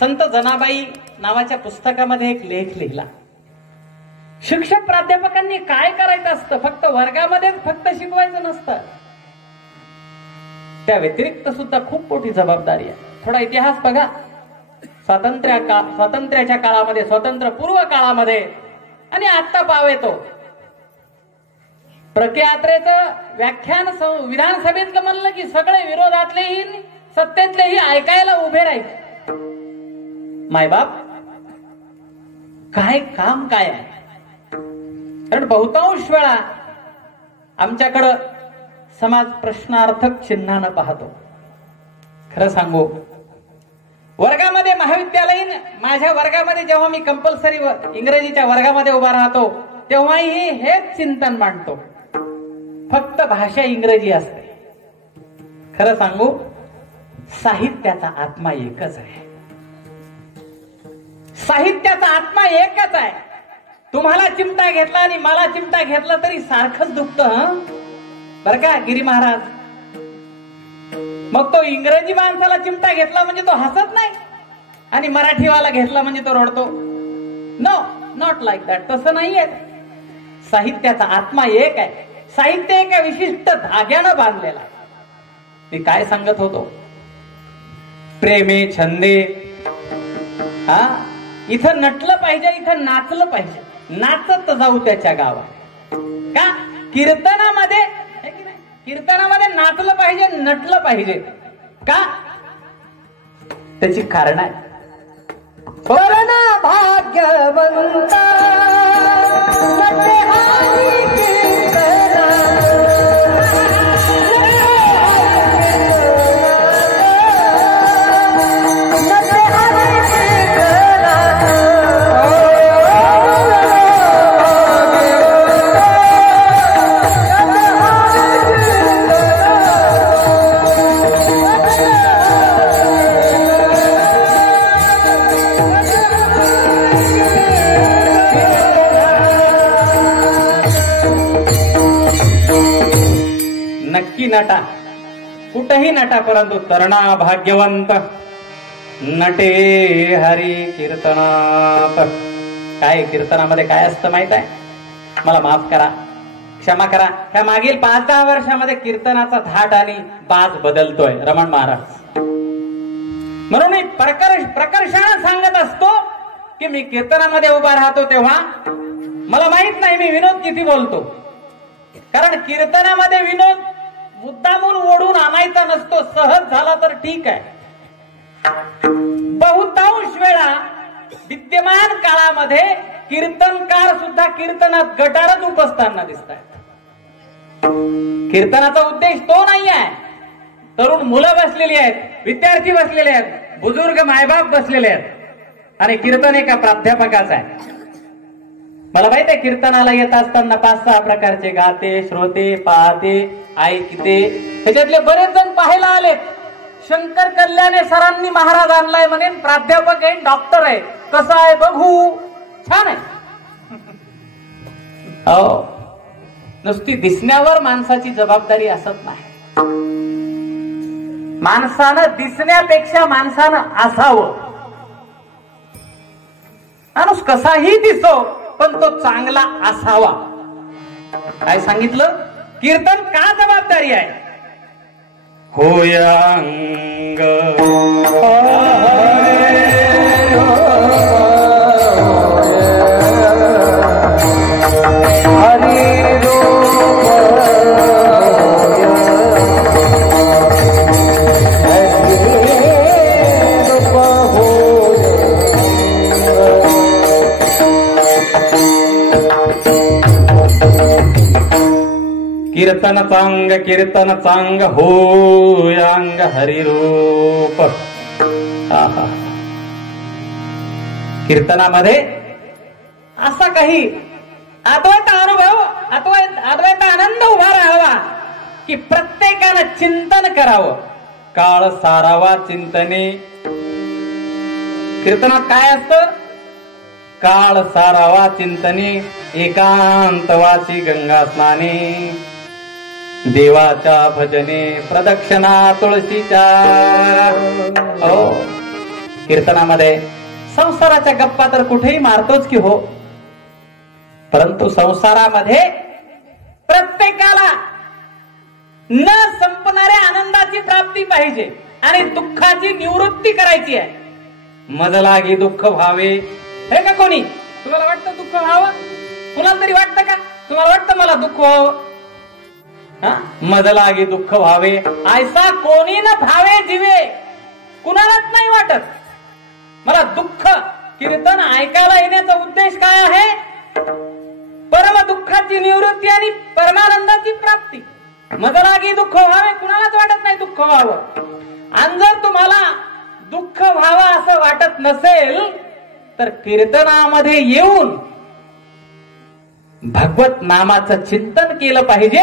संत जनाबाई नावाच्या पुस्तकामध्ये एक लेख लिहिला. शिक्षक प्राध्यापकांनी काय करायचं असतं, फक्त वर्गामध्येच फक्त शिकवायचं नसतं, त्या व्यतिरिक्त सुद्धा खूप मोठी जबाबदारी आहे. थोडा इतिहास बघा. स्वातंत्र्याच्या काळामध्ये, स्वातंत्र्य पूर्व काळामध्ये आणि आता पावेतो प्रख्यात्रेचं व्याख्यान विधानसभेतलं म्हणलं की सगळे विरोधातलेही सत्तेतलेही ऐकायला उभे राहायचे. मायबाप काय काम काय आहे. कारण बहुतांश वेळा आमच्याकडं समाज प्रश्नार्थक चिन्हानं पाहतो. खरं सांगू, वर्गामध्ये महाविद्यालयीन माझ्या वर्गामध्ये जेव्हा मी कंपल्सरी इंग्रजीच्या वर्गामध्ये उभा राहतो तेव्हाही हेच चिंतन मांडतो, फक्त भाषा इंग्रजी असते. खरं सांगू, साहित्याचा आत्मा एकच आहे. साहित्याचा आत्मा एकच आहे. तुम्हाला चिमटा घेतला आणि मला चिमटा घेतला तरी सारखंच दुखतं. बरं का गिरी महाराज. मग तो इंग्रजी माणसाला चिमटा घेतला म्हणजे तो हसत नाही आणि मराठीवाला घेतला म्हणजे तो रडतो. No, not like that. तसं नाहीये. साहित्याचा आत्मा एक आहे. साहित्य एका विशिष्ट धाग्यानं बांधलेला. मी काय सांगत होतो, प्रेमे छंदे. हा, इथं नटलं पाहिजे, इथं नाचलं पाहिजे, नाचत जाऊ त्याच्या गावात. का कीर्तनामध्ये नाचलं पाहिजे, नटलं पाहिजे. का त्याची कारण आहे. वरण भाग्यवंता नटे हरी कीर्तना, नटे हरी कीर्तना. नक्की नटा, कुठेही नटा, परंतु तरणा भाग्यवंत नटे हरी कीर्तनात. काय कीर्तनामध्ये काय असतं माहित आहे? मला माफ करा, क्षमा करा. ह्या मागील 5-10 वर्षामध्ये कीर्तनाचा धाट आणि बाज बदलतोय रमण महाराज. म्हणून मी प्रकर्षाने सांगत असतो की मी कीर्तनामध्ये उभा राहतो तेव्हा मला माहित नाही मी विनोद किती बोलतो. कारण कीर्तनामध्ये विनोद मुद्दामून ओढून आणायचा नसतो. सहज झाला तर ठीक आहे. बहुतांश वेळा विद्यमान काळामध्ये कीर्तनकार सुद्धा कीर्तनात गटारच उपसताना दिसत आहेत. कीर्तनाचा उद्देश तो नाही आहे. तरुण मुलं बसलेली आहेत, विद्यार्थी बसलेले आहेत, बुजुर्ग मायबाप बसलेले आहेत आणि कीर्तन एका प्राध्यापकाचं आहे. मला माहित आहे कीर्तनाला येत असताना 5-6 प्रकारचे गाते, श्रोते, पाहते, ऐकते. ह्याच्यातले बरेच जण पाहायला आलेत. शंकर कल्याणे सरांनी महाराज आणलाय म्हणे, प्राध्यापक आहे, डॉक्टर आहे, कसं आहे बघू. छान आहे. हो, नुसती दिसण्यावर माणसाची जबाबदारी असत नाही. माणसानं दिसण्यापेक्षा माणसानं असावं. माणूस कसाही दिसो पण तो चांगला असावा. काय सांगितलं? कीर्तन का जबाबदारी आहे? होयांग कीर्तन चांग होयांग हरिरूप. कीर्तनामध्ये असा काही अद्वैत अनुभव, अद्वैत आनंद उभा राहावा की प्रत्येकानं चिंतन करावं. काळ सारावा चिंतने. कीर्तनात काय असतं? काळ सारावा चिंतने, एकांतवाची गंगा स्नाने, देवाच्या भजने, प्रदक्षिणा तुळशीच्या. कीर्तनामध्ये संसाराच्या गप्पा तर कुठेही मारतोच की हो, परंतु संसारामध्ये प्रत्येकाला न संपणाऱ्या आनंदाची प्राप्ती पाहिजे आणि दुःखाची निवृत्ती करायची आहे. मज लागी दुःख व्हावे, हे का कोणी? तुम्हाला वाटतं दुःख व्हावं? कुणाला तरी वाटतं का? तुम्हाला वाटतं मला दुःख व्हावं? मज लागी दुःख व्हावे ऐसा कोणी न भावे जीवे, कुणालाच नाही वाटत. मला दुःख कीर्तन ऐकायला येण्याचा उद्देश काय आहे? परम दुःखाची निवृत्ती आणि परमानंदाची प्राप्ती. मज लागी दुःख व्हावे, कुणालाच वाटत नाही दुःख व्हावं. आणि जर तुम्हाला दुःख व्हावं असं वाटत नसेल तर कीर्तनामध्ये येऊन भगवत नामाचं चिंतन केलं पाहिजे,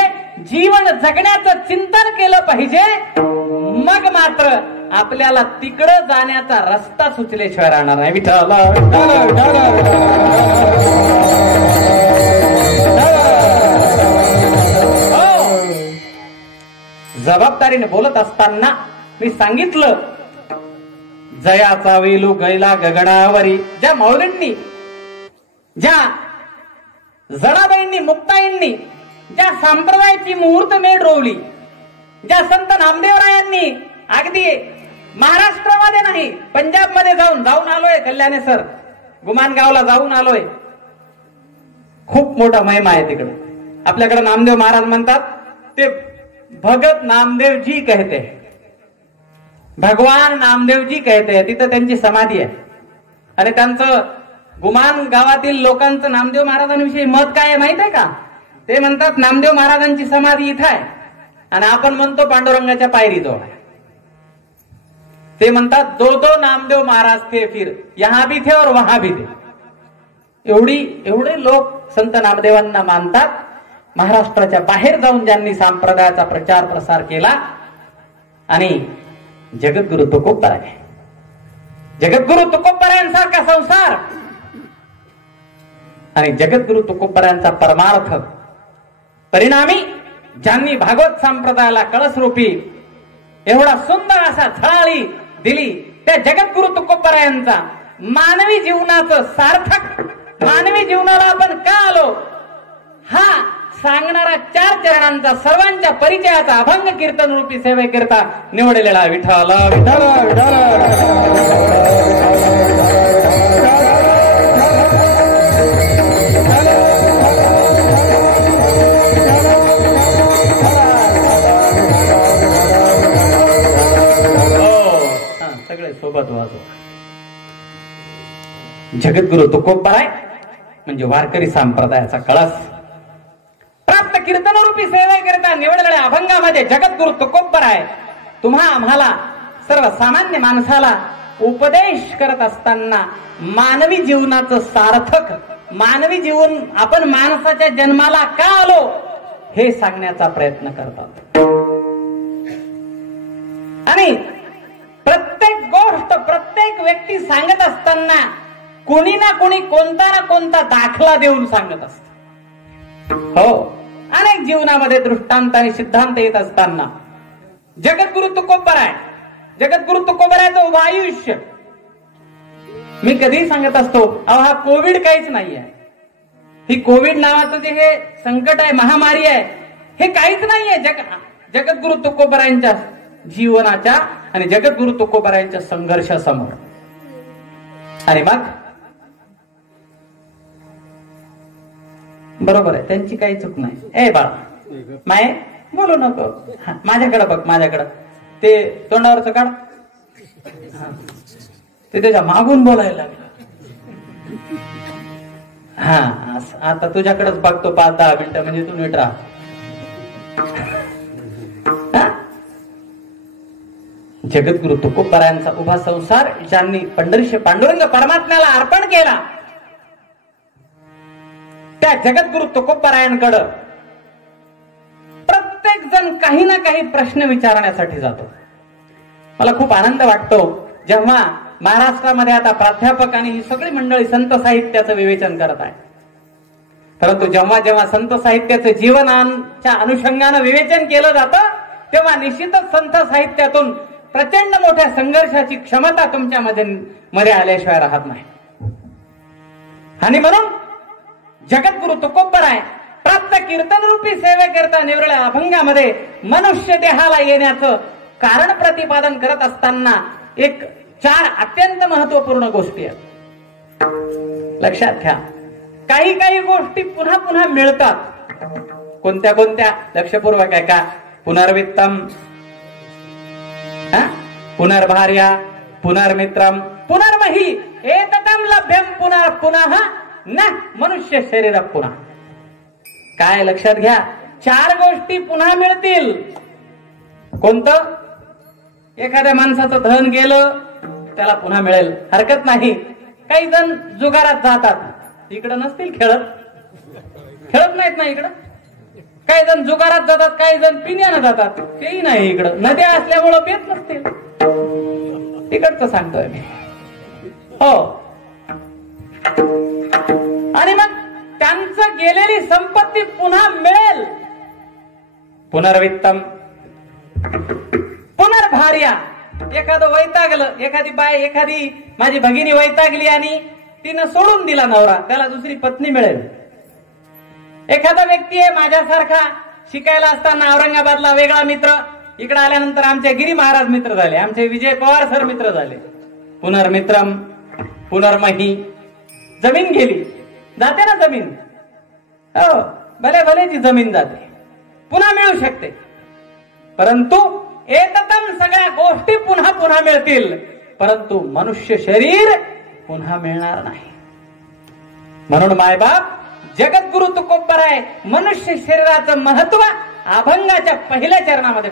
जीवन जगण्याचं चिंतन केलं पाहिजे. मग मात्र आपल्याला तिकडं जाण्याचा रस्ता सुचल्याशिवाय राहणार नाही. विठ्ठल जबाबदारीने बोलत असताना मी सांगितलं, जयाचा वेलू गैला गगनावरी. ज्या माऊलींनी, ज्या जणाबाईंनी, मुक्ताईंनी ज्या संप्रदायाची मुहूर्तमेढ रोवली, ज्या संत नामदेवरायांनी अगदी महाराष्ट्रामध्ये नाही पंजाबमध्ये जाऊन आलोय. कल्याणे सर गुमानगावला जाऊन आलोय. खूप मोठा महिमा आहे तिकडे. आपल्याकडे नामदेव महाराज म्हणतात ते भगत नामदेव जी कहते, भगवान नामदेव जी कहते. तिथं त्यांची समाधी आहे आणि त्यांचं गुमान गावातील लोकांचं नामदेव महाराजांविषयी मत काय आहे माहित आहे का? ते म्हणतात नामदेव महाराजांची समाधी इथं आहे आणि आपण म्हणतो पांडुरंगाच्या पायरीजवळ आहे. ते म्हणतात दो नामदेव महाराज थे, फिर यहां भी थे और वहां भी थे. एवढे लोक संत नामदेवांना मानतात. महाराष्ट्राच्या बाहेर जाऊन ज्यांनी संप्रदायाचा प्रचार प्रसार केला आणि जगद्गुरु तुकोबराय, जगद्गुरु तुकोबरायांसारखा संसार आणि जगद्गुरु तुकोबरायांचा परमार्थ, परिणामी ज्यांनी भागवत संप्रदायाला कळसरूपी एवढा सुंदर असा झळाळी दिली, त्या जगद्गुरु तुकोबरायांचा मानवी जीवनाचं सार्थक, मानवी जीवनाला आपण का आलो हा सांगणारा 4 चरणांचा सर्वांच्या परिचयाचा अभंग कीर्तन रूपी सेवेकरिता निवडलेला विठ्ठल विठ्ठल सगळे सोबत वाजव. जगद्गुरु तुकोबराय म्हणजे वारकरी संप्रदायाचा कळस. प्राप्त कीर्तनरूपी सेवेकरिता निवडलेल्या अभंगामध्ये जगद्गुरु तुकोबराय तुम्हा आम्हाला सर्वसामान्य माणसाला उपदेश करत असताना मानवी जीवनाचं सार्थक, मानवी जीवन आपण माणसाच्या जन्माला का आलो हे सांगण्याचा प्रयत्न करतात. आणि प्रत्येक गोष्ट, प्रत्येक व्यक्ती सांगत असताना कोणी ना कोणी कोणता ना कोणता दाखला देऊन सांगत असत. हो, अनेक जीवनामध्ये दृष्टांत आणि सिद्धांत येत असताना जगद्गुरु तुकोबराय, जगद्गुरु तुकोबरायचं उभं आयुष्य मी कधीही सांगत असतो. अहो हा कोविड काहीच नाही आहे. ही कोविड नावाचं जे हे संकट आहे, महामारी आहे, हे काहीच नाहीये जगद्गुरु तुकोबरायांच्या जीवनाच्या आणि जगद्गुरु तुकोबरायांच्या संघर्षासमोर. आणि मग बरोबर आहे, त्यांची काही चूक नाही. ए बाळा माय बोलू नको, माझ्याकडे बघ, माझ्याकडं ते तोंडावरचं काढ. ते त्याच्या मागून बोलायला लागला. हा आता तुझ्याकडेच बघतो 5-10 मिनिटं, म्हणजे तू नीट राहा. जगद्गुरु तुकोबरायांचा उभा संसार ज्यांनी पंढरीशी पांडुरंग परमात्म्याला अर्पण केला, त्या जगद्गुरु तुकोबरायांकडे प्रत्येक जण काही ना काही प्रश्न विचारण्यासाठी जातो. मला खूप आनंद वाटतो जेव्हा महाराष्ट्रामध्ये आता प्राध्यापक आणि ही सगळी मंडळी संत साहित्याचं विवेचन करत आहे. परंतु जेव्हा जेव्हा संत साहित्याचं जीवनाच्या अनुषंगानं विवेचन केलं जातं तेव्हा निश्चितच संत साहित्यातून प्रचंड मोठ्या संघर्षाची क्षमता तुमच्यामध्ये मध्ये आल्याशिवाय राहत नाही. आणि म्हणून जगद्गुरु तुकोबराय प्राप्त कीर्तन रूपी सेवेकरता निवडलेल्या अभंगामध्ये मनुष्य देहाला येण्याचं कारण प्रतिपादन करत असताना एक 4 अत्यंत महत्वपूर्ण गोष्टी आहेत. लक्षात घ्या. काही काही गोष्टी पुन्हा पुन्हा मिळतात. कोणत्या कोणत्या? लक्षपूर्वक आहे का? पुनर्वित्तम, पुनर्भार्या, पुनर्मित्रम, पुनर्मही, एततम लभ्यम पुनः पुनः न मनुष्य शरीर पुन्हा. काय लक्षात घ्या? 4 गोष्टी पुन्हा मिळतील. कोणतं? एखाद्या माणसाचं धन गेलं त्याला पुन्हा मिळेल, हरकत नाही. काही जण जुगारात जातात, इकडं नसतील खेळत नाहीत ना इकडं. काही जण जुगारात जातात, काही जण पिण्यानं जातात, तेही नाही इकडं. नद्या असल्यामुळं पेत नसतील. इकडचं सांगतोय मी. हो. आणि मग त्यांचं गेलेली संपत्ती पुन्हा मिळेल. पुनर्वित्तम, पुनर्भार्या. एखादं वैतागलं, एखादी बाय, एखादी माझी भगिनी वैतागली आणि तिनं सोडून दिला नवरा, त्याला दुसरी पत्नी मिळेल. एखादा व्यक्ती आहे माझ्यासारखा, शिकायला असताना औरंगाबादला वेगळा मित्र, इकडे आल्यानंतर आमचे गिरी महाराज मित्र झाले, आमचे विजय पवार सर मित्र झाले. पुनर्मित्रम, पुनर्मही. जमीन गेली, जाते ना जमीन. हो, भले भलेची जमीन जाते, पुन्हा मिळू शकते. परंतु एततम सगळ्या गोष्टी पुन्हा पुन्हा मिळतील, परंतु मनुष्य शरीर पुन्हा मिळणार नाही. म्हणून मायबाप जगद्गुरु तुकोबराय मनुष्य शरीराचं महत्व अभंगाच्या पहिल्या चरणामध्ये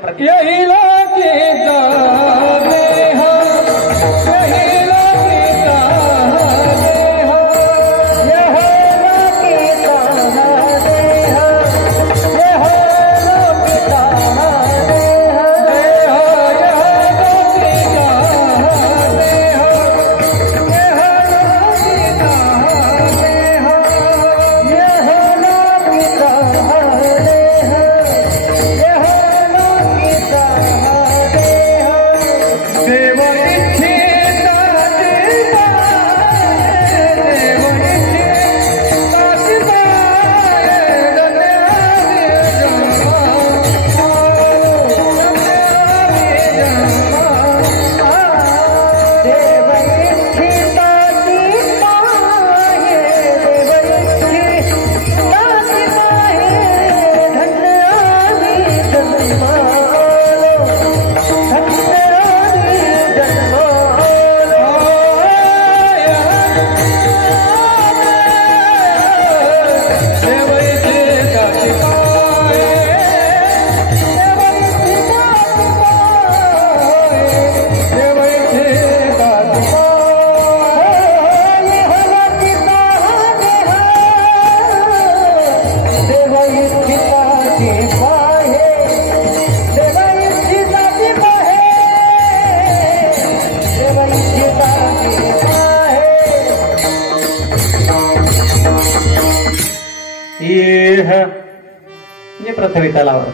पृथ्वी तलावरचा,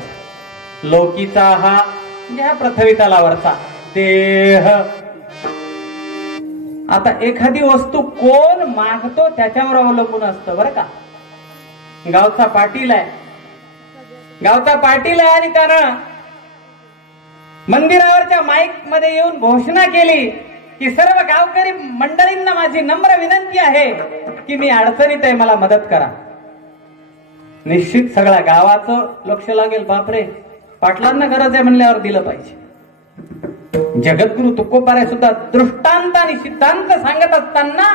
लोकीचा हा म्हणजे हा पृथ्वी तलावरचा देह. आता एखादी वस्तू कोण मागतो त्याच्यावर अवलंबून असतं बरं का. गावचा पाटील आहे, आणि त्यानं मंदिरावरच्या माईक मध्ये येऊन घोषणा केली की सर्व गावकरी मंडळींना माझी नम्र विनंती आहे की मी अडचणीत आहे, मला मदत करा. निश्चित सगळ्या गावाचं लक्ष लागेल, बापरे पाटलांना गरज आहे म्हणल्यावर दिलं पाहिजे. जगद्गुरु तुकोबराय सुद्धा दृष्टांत आणि सिद्धांत सांगत असताना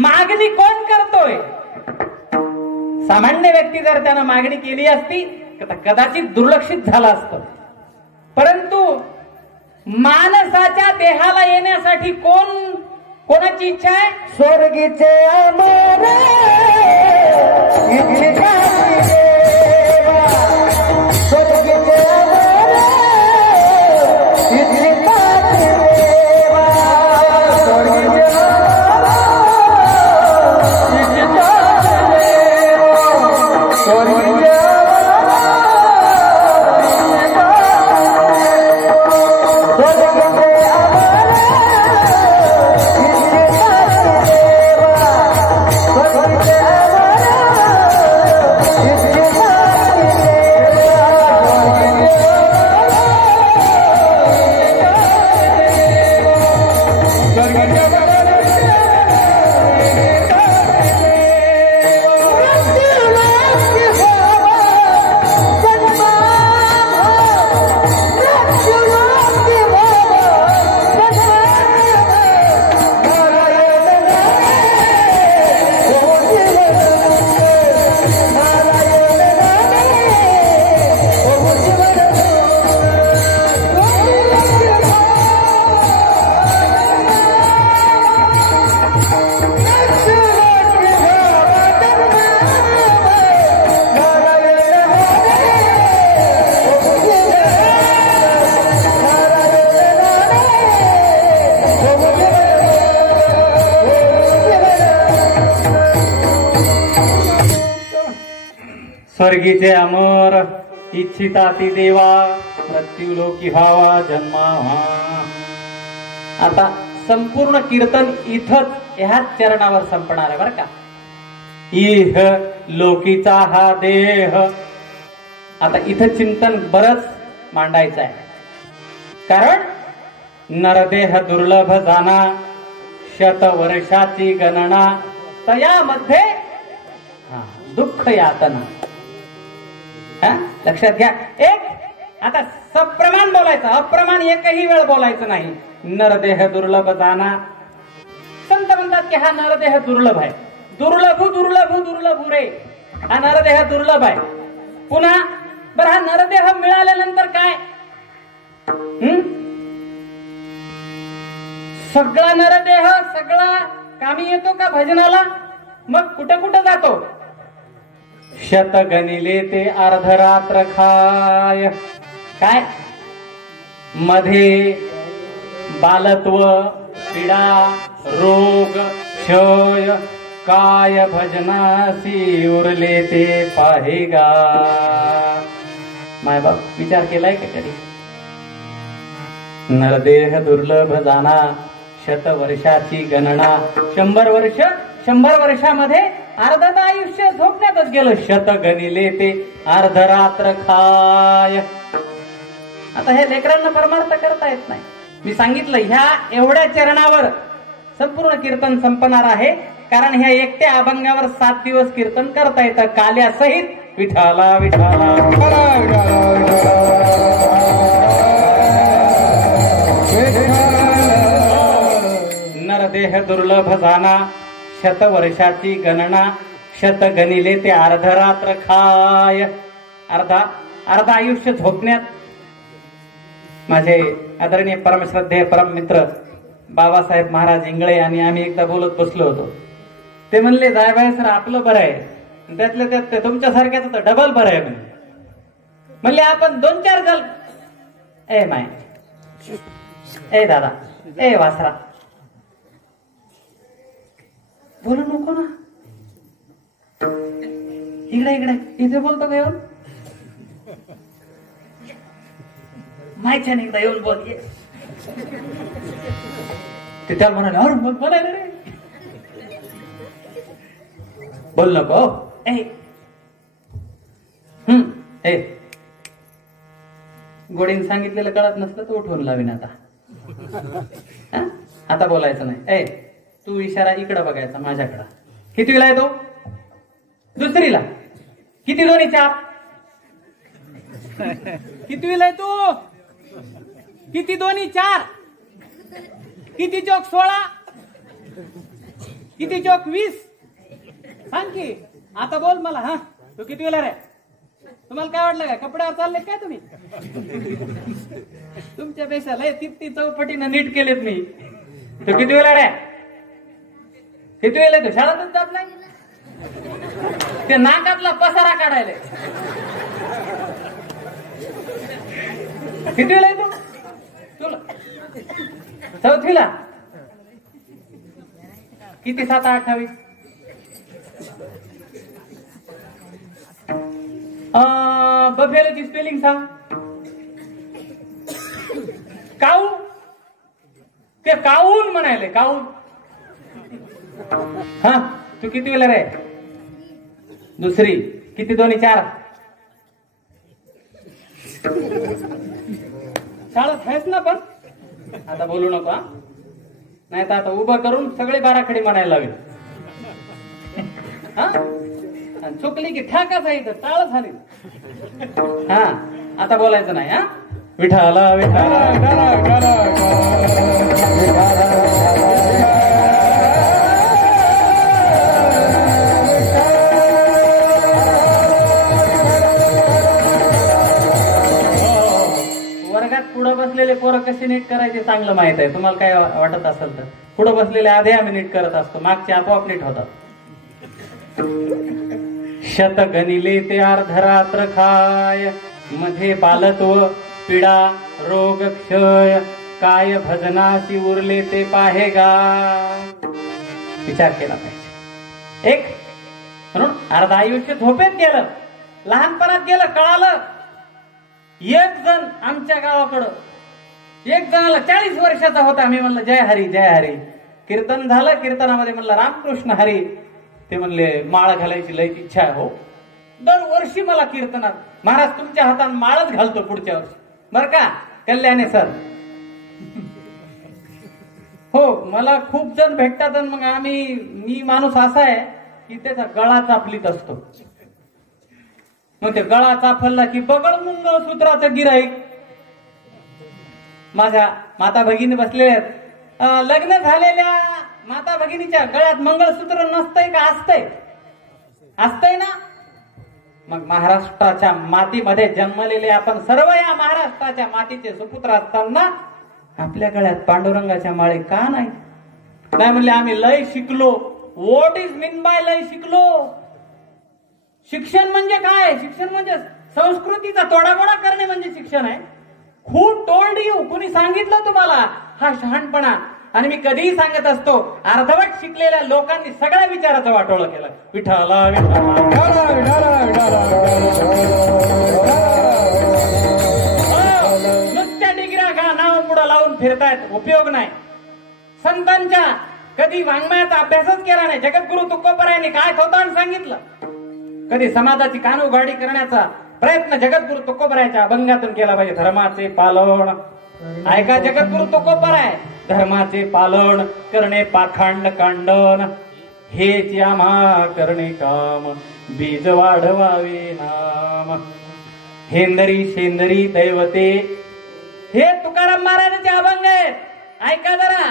मागणी कोण करतोय? सामान्य व्यक्ती जर त्यानं मागणी केली असती तर कदाचित दुर्लक्षित झालं असतं. परंतु माणसाच्या देहाला येण्यासाठी कोणाची इच्छा आहे? स्वर्गीचे अमर इच्छा स्वर्गीचे अमर इच्छा स्वर्गीचे स्वर्गीचे अमर इच्छिता ती देवा मृत्यू लोकी व्हावा जन्मावा. आता संपूर्ण कीर्तन इथंच ह्याच चरणावर संपणार आहे बर का. इह लोकीचा हा देह. आता इथं चिंतन बरच मांडायचं आहे. कारण नरदेह दुर्लभ जाना शतवर्षाची गणना तयामध्ये दुःख यातना. लक्षात घ्या. एक आता सप्रमाण बोलायचं, अप्रमाण एकही वेळ बोलायचं नाही. नरदेह दुर्लभ जाना. संत म्हणतात की हा नरदेह दुर्लभ आहे. दुर्लभू दुर्लभू दुर्लभू रे. हा नरदेह दुर्लभ आहे. पुन्हा बरं हा नरदेह मिळाल्यानंतर काय? सगळा नरदेह सगळा कामी येतो का भजनाला? मग कुठे कुठे जातो? शत गणिले ते अर्धरात्र खाय. काय मध्ये बालत्व पीडा रोग क्षय काय भजनासी उरले ते पाहेगा. माय बाप विचार केलाय का कधी? नरदेह दुर्लभ जाना शतवर्षाची गणना. 100 वर्ष 100 वर्षामध्ये अर्धत आयुष्य झोपण्यातच गेलं. शत गणिले ते अर्धरात्र खाय. आता हे लेकरांना परमार्थ करता येत नाही. मी सांगितलं ह्या एवढ्या चरणावर संपूर्ण कीर्तन संपणार आहे. कारण ह्या एकट्या अभंगावर 7 दिवस कीर्तन करता येतं काल्यासहित. विठाला विठाला नरदेह दुर्लभ जाना शतवर्षाची गणना शत गणिले ते अर्धरात्र खाय. अर्धा आयुष्य झोपण्यात. माझे आदरणीय परमश्रद्धेय परम मित्र बाबासाहेब महाराज इंगळे आणि आम्ही एकदा बोलत बसलो होतो. ते म्हणले जायबाई सर आपलं बरं आहे, त्यातल्या त्यात तुमच्यासारख्याच तर डबल बरं आहे म्हणले. आपण 2-4 जण ए माय ए दादा ए वासरा बोलू नको ना. इकडे इकडे इथे बोलतो का येऊन? माहिती नाही एकदा येऊन बोल. ते त्या म्हणाले अरे मग बोलायला रे बोल नको. ए गोडीने सांगितलेलं कळत नसलं तर उठवून लावीन आता. आता बोलायचं नाही. तू इशारा इकडं बघायचा माझ्याकडं. कितवीला आहे तो? दुसरीला. किती 2 4? कितवीला आहे तू? किती 2 4? किती चौक 16? किती चौक 20? सांग की आता बोल मला. हा तू कितवीला रे? तुम्हाला काय वाटलं काय कपड्यावर चालले काय तुम्ही? तुमच्यापेक्षा लय 30 चौपटीनं नीट केलेत मी. तू कितवीला रे? किती वेळ येतो? शाळेतच जात नाही. ते नाकातला पसारा काढायला. किती वेळ येतो तुला? 4थीला. किती 7 28? बफेलोची स्पेलिंग सांग. काऊ. ते काऊन म्हणायले काऊन. हा तू किती वेळा रे? दुसरी. किती 2 4? शाळेत आहेस ना पण. आता बोलू नको हा. नाही तर आता उभं करून सगळे बाराखडी म्हणायला लागेल. हा चुकली की ठाकाच आहे इथं टाळ झाली. हा आता बोलायचं नाही. हा विठाला विठाला वर्गात पुढं बसलेले पोरं कसे नीट करायचे चांगलं माहित आहे. तुम्हाला काय वाटत असेल तर पुढे बसलेले आधी आम्ही नीट करत असतो, मागचे आपोआप नीट होतात. शतगणिले ते अर्धरात्र खाय, मध्ये बालत्व पीडा रोग क्षय, काय भजनाशी उरले ते पाहे गा. विचार केला पाहिजे. एक म्हणून अर्ध आयुष्य झोपेत गेलं, लहानपणात गेलं, कळालं. एक जण आमच्या गावाकडं एक जणाला 40 वर्षाचा होता. मी म्हणलं जय हरी जय हरी. कीर्तन झालं, कीर्तनामध्ये म्हणलं रामकृष्ण हरी. ते म्हणले माळ घालायची लय इच्छा आहे हो. दरवर्षी मला कीर्तनात महाराज तुमच्या हातात माळच घालतो पुढच्या वर्षी बर का कल्याणे सर. हो मला खूप जण भेटतात. मग मी माणूस असा आहे की त्याचा गळा चापलीत असतो. मग ते गळा चापलला की बगळ मंगळसूत्राचं गिराईक. माझ्या माता भगिनी बसलेल्या आहेत. लग्न झालेल्या माता भगिनीच्या गळ्यात मंगळसूत्र नसतंय का असतंय? असतंय ना. मग महाराष्ट्राच्या मातीमध्ये जन्मलेले आपण सर्व या महाराष्ट्राच्या मातीचे सुपुत्र असताना आपल्या गळ्यात पांडुरंगाच्या माळे का नाही? नाही म्हणले आम्ही लय शिकलो. व्हॉट इज मीन बाय लय शिकलो? शिक्षण म्हणजे काय? शिक्षण म्हणजे संस्कृतीचा तोडागोडा करणे म्हणजे शिक्षण आहे. हू टोल्ड यू? कुणी सांगितलं तुम्हाला हा शहाणपणा? आणि मी कधीही सांगत असतो अर्धवट शिकलेल्या लोकांनी सगळ्या विचाराचं वाटोळं केलं. विठाला नुसत्या डिग्र्या का नाव पुढं लावून फिरतायत, उपयोग नाही. संतांच्या कधी वाङ्मयाचा अभ्यासच केला नाही. जगद्गुरु तुकोबरायांनी काय थोतांड सांगितलं? कधी समाजाची कानउघाडी करण्याचा प्रयत्न जगद्गुरु तुकोबरायाच्या अभंगातून केला पाहिजे. धर्माचे पालन ऐका जगद्गुरु तुकोबराय. धर्माचे पालन करणे पाखंड कांडन, हेच आम्हा करणे काम, बीज वाढवावे नाम. हेंदरी शेंदरी दैवते, हे तुकाराम महाराजांचे अभंग आहेत. ऐका जरा.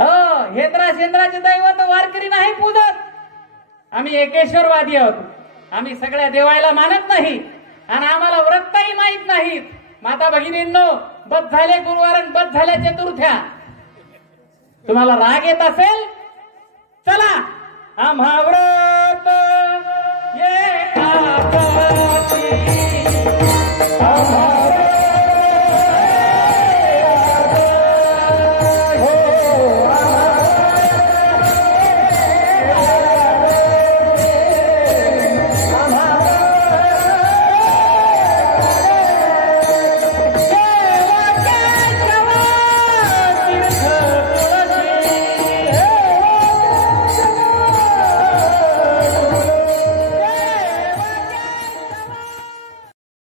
हो हेंद्रा शेंद्राचे दैवत वारकरी नाही पूजत. आम्ही एकेश्वरवादी आहोत. आम्ही सगळ्या देवायला मानत नाही आणि आम्हाला व्रतही माहित नाहीत. माता भगिनींनो बस झाले गुरुवार, बस झाल्या चतुर्थ्या. तुम्हाला राग येत असेल चला आम्हा व्रत एकादशी, आम्हा